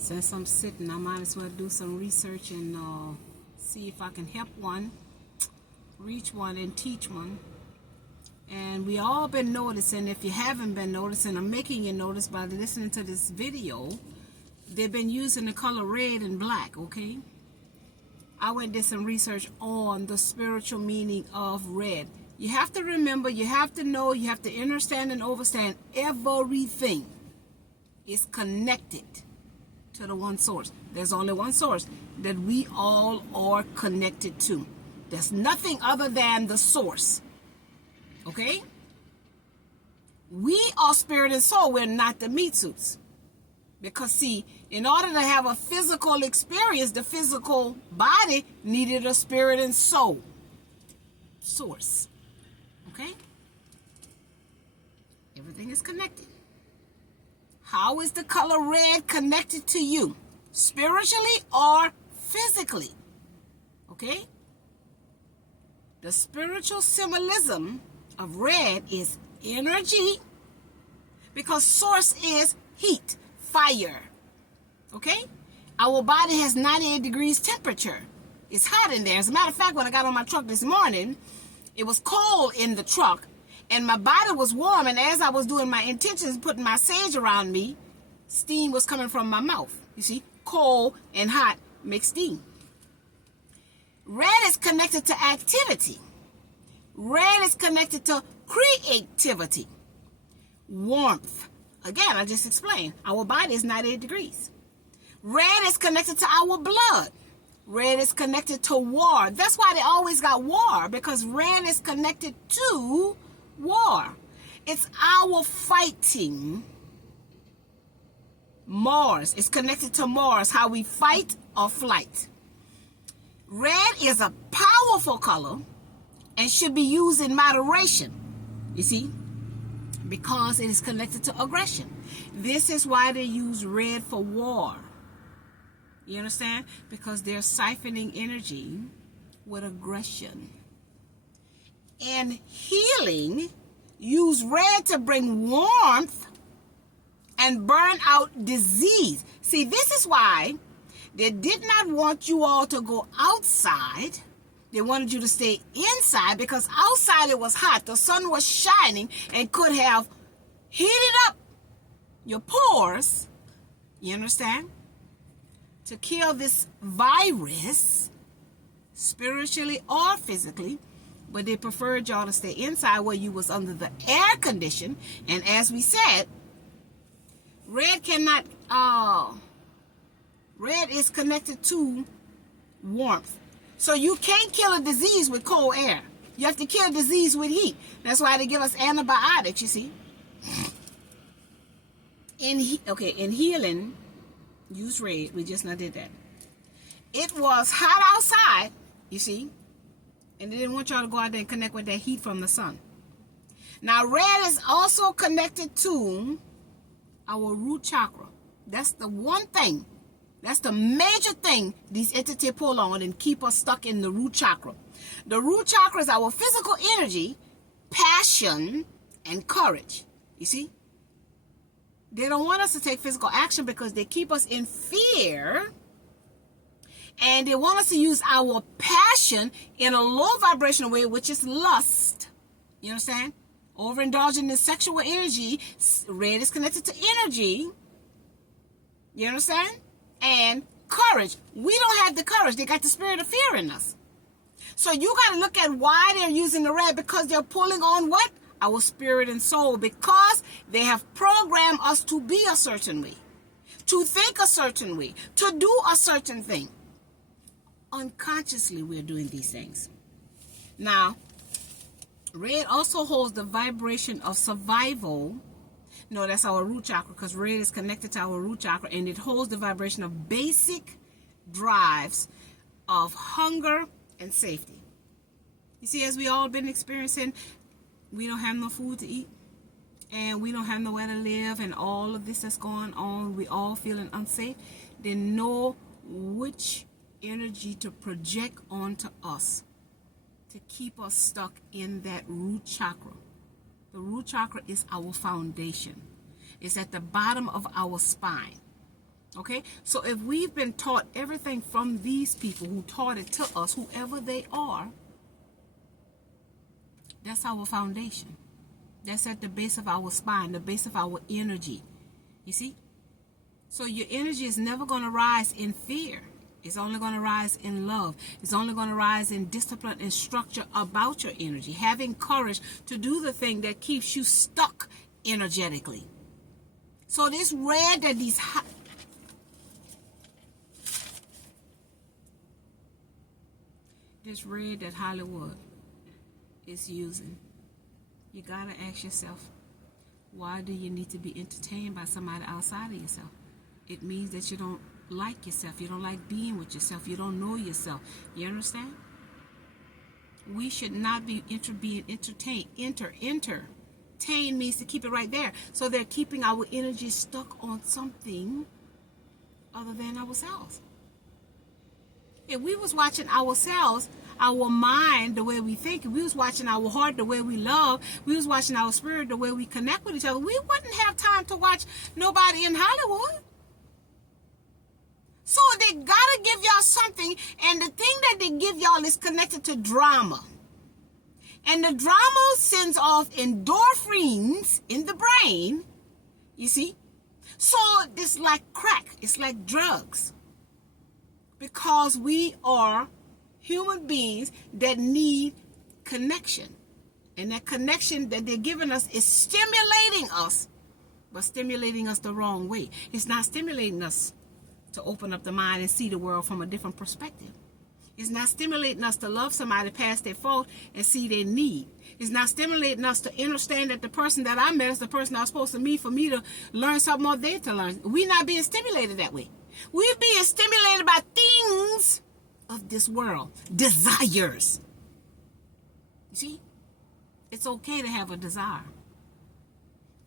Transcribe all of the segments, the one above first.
Since I'm sitting, I might as well do some research and see if I can help one, reach one, and teach one. And we all been noticing, if you haven't been noticing, I'm making you notice by listening to this video, they've been using the color red and black, okay? I went and did some research on the spiritual meaning of red. You have to remember, you have to know, you have to understand and understand everything is connected to the one source. There's only one source that we all are connected to. There's nothing other than the source. Okay? We are spirit and soul. We're not the meat suits. Because see, in order to have a physical experience, the physical body needed a spirit and soul source. Okay? Everything is connected. How is the color red connected to you? Spiritually or physically? Okay? The spiritual symbolism of red is energy, because source is heat, fire. Okay? Our body has 98 degrees temperature. It's hot in there. As a matter of fact, when I got on my truck this morning, it was cold in the truck, and my body was warm, and as I was doing my intentions, putting my sage around me, steam was coming from my mouth. You see, cold and hot make steam. Red is connected to activity. Red is connected to creativity. Warmth. Again, I just explained. Our body is 98 degrees. Red is connected to our blood. Red is connected to war. That's why they always got war, because red is connected to war. It's our fighting. Mars is connected to Mars, how we fight or flight. Red is a powerful color and should be used in moderation, you see, because it is connected to aggression. This is why they use red for war. You understand? Because they're siphoning energy with aggression. And healing, use red to bring warmth and burn out disease. See, this is why they did not want you all to go outside. They wanted you to stay inside, because outside it was hot. The sun was shining and could have heated up your pores. You understand? To kill this virus, spiritually or physically. But they preferred y'all to stay inside where you was under the air condition. And as we said, red cannot, red is connected to warmth. So you can't kill a disease with cold air. You have to kill disease with heat. That's why they give us antibiotics, you see. In healing, use red. We just not did that. It was hot outside, you see. And they didn't want y'all to go out there and connect with that heat from the sun. Now, red is also connected to our root chakra. That's the one thing. That's the major thing these entities pull on and keep us stuck in the root chakra. The root chakra is our physical energy, passion, and courage. You see? They don't want us to take physical action because they keep us in fear. And they want us to use our passion in a low vibrational way, which is lust. You understand? Overindulging in sexual energy. Red is connected to energy. You understand? And courage. We don't have the courage. They got the spirit of fear in us. So you got to look at why they're using the red, because they're pulling on what? Our spirit and soul, because they have programmed us to be a certain way, to think a certain way, to do a certain thing. Unconsciously, we're doing these things. Now, red also holds the vibration of survival. No, that's our root chakra, because red is connected to our root chakra, and it holds the vibration of basic drives of hunger and safety. You see, as we all been experiencing, we don't have no food to eat, and we don't have nowhere to live, and all of this that's going on, we all feeling unsafe. They know which energy to project onto us to keep us stuck in that root chakra. The root chakra is our foundation. It's at the bottom of our spine. Okay, so if we've been taught everything from these people who taught it to us, whoever they are, that's our foundation. That's at the base of our spine, the base of our energy. You see? So your energy is never going to rise in fear. It's only going to rise in love. It's only going to rise in discipline and structure about your energy. Having courage to do the thing that keeps you stuck energetically. So this red that this red that Hollywood is using, you got to ask yourself, why do you need to be entertained by somebody outside of yourself? It means that you don't like yourself. You don't like being with yourself. You don't know yourself. You understand? We should not be being entertained. Entertain means to keep it right there. So they're keeping our energy stuck on something other than ourselves. If we was watching ourselves, our mind, the way we think, if we was watching our heart, the way we love, we was watching our spirit, the way we connect with each other, we wouldn't have time to watch nobody in Hollywood. So they gotta give y'all something, and the thing that they give y'all is connected to drama. And the drama sends off endorphins in the brain, you see? So it's like crack, it's like drugs. Because we are human beings that need connection. And that connection that they're giving us is stimulating us, but stimulating us the wrong way. It's not stimulating us to open up the mind and see the world from a different perspective. It's not stimulating us to love somebody past their fault and see their need. It's not stimulating us to understand that the person that I met is the person I was supposed to meet for me to learn something more there to learn. We're not being stimulated that way. We're being stimulated by things of this world, desires. You see, it's okay to have a desire,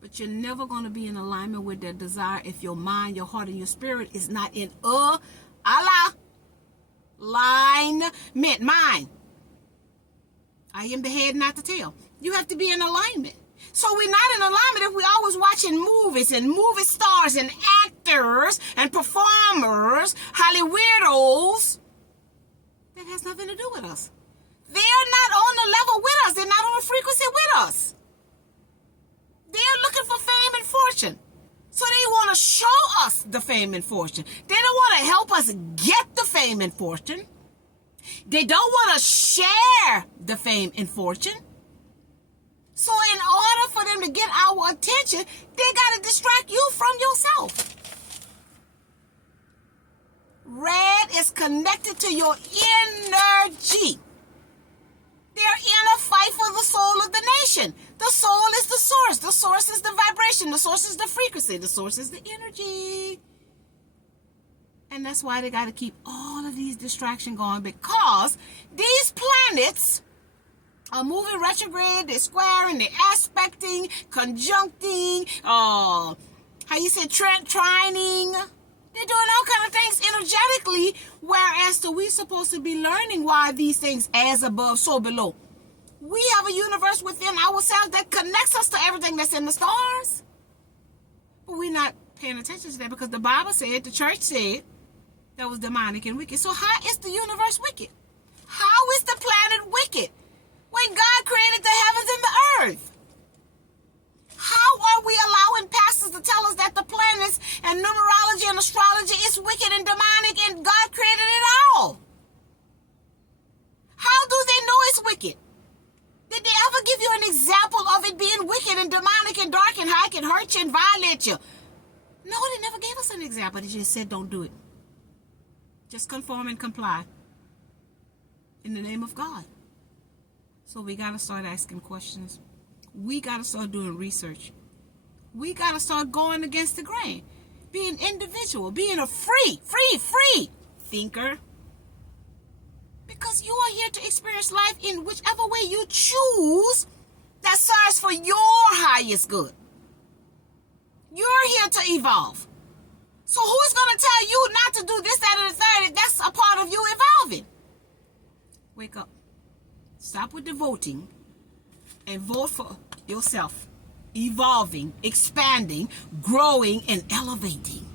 but you're never going to be in alignment with that desire if your mind, your heart, and your spirit is not in alignment. Mind. I am the head, not the tail. You have to be in alignment. So we're not in alignment if we're always watching movies and movie stars and actors and performers, Hollyweirdos. That has nothing to do with us. They're not on the level with us. They're not on the frequency with us. They're looking for fame and fortune. So they want to show us the fame and fortune. They don't want to help us get the fame and fortune. They don't want to share the fame and fortune. So in order for them to get our attention, they got to distract you from yourself. Red is connected to your energy. They're in a fight for the soul of the nation. The soul is the source. The source is the vibration. The source is the frequency. The source is the energy. And that's why they got to keep all of these distractions going, because these planets are moving retrograde, they're squaring, they're aspecting, conjuncting, trining. They're doing all kind of things energetically, whereas we're supposed to be learning why these things as above, so below. We have a universe within ourselves that connects us to everything that's in the stars. But we're not paying attention to that because the Bible said, the church said, that was demonic and wicked. So how is the universe wicked? How is the planet wicked when God created the heavens and the earth? How are we allowing pastors to tell us that the planets and numerology and astrology is wicked and demonic and God created it all? How do they know it's wicked? Did they ever give you an example of it being wicked and demonic and dark and high and hurt you and violate you? No, they never gave us an example. They just said don't do it. Just conform and comply in the name of God. So we got to start asking questions. We got to start doing research. We got to start going against the grain. Being individual. Being a free thinker. Because you are here to experience life in whichever way you choose that serves for your highest good. You're here to evolve. So who's going to tell you not to do this, that, and the third if that's a part of you evolving? Wake up. Stop with the voting and vote for yourself. Evolving, expanding, growing, and elevating.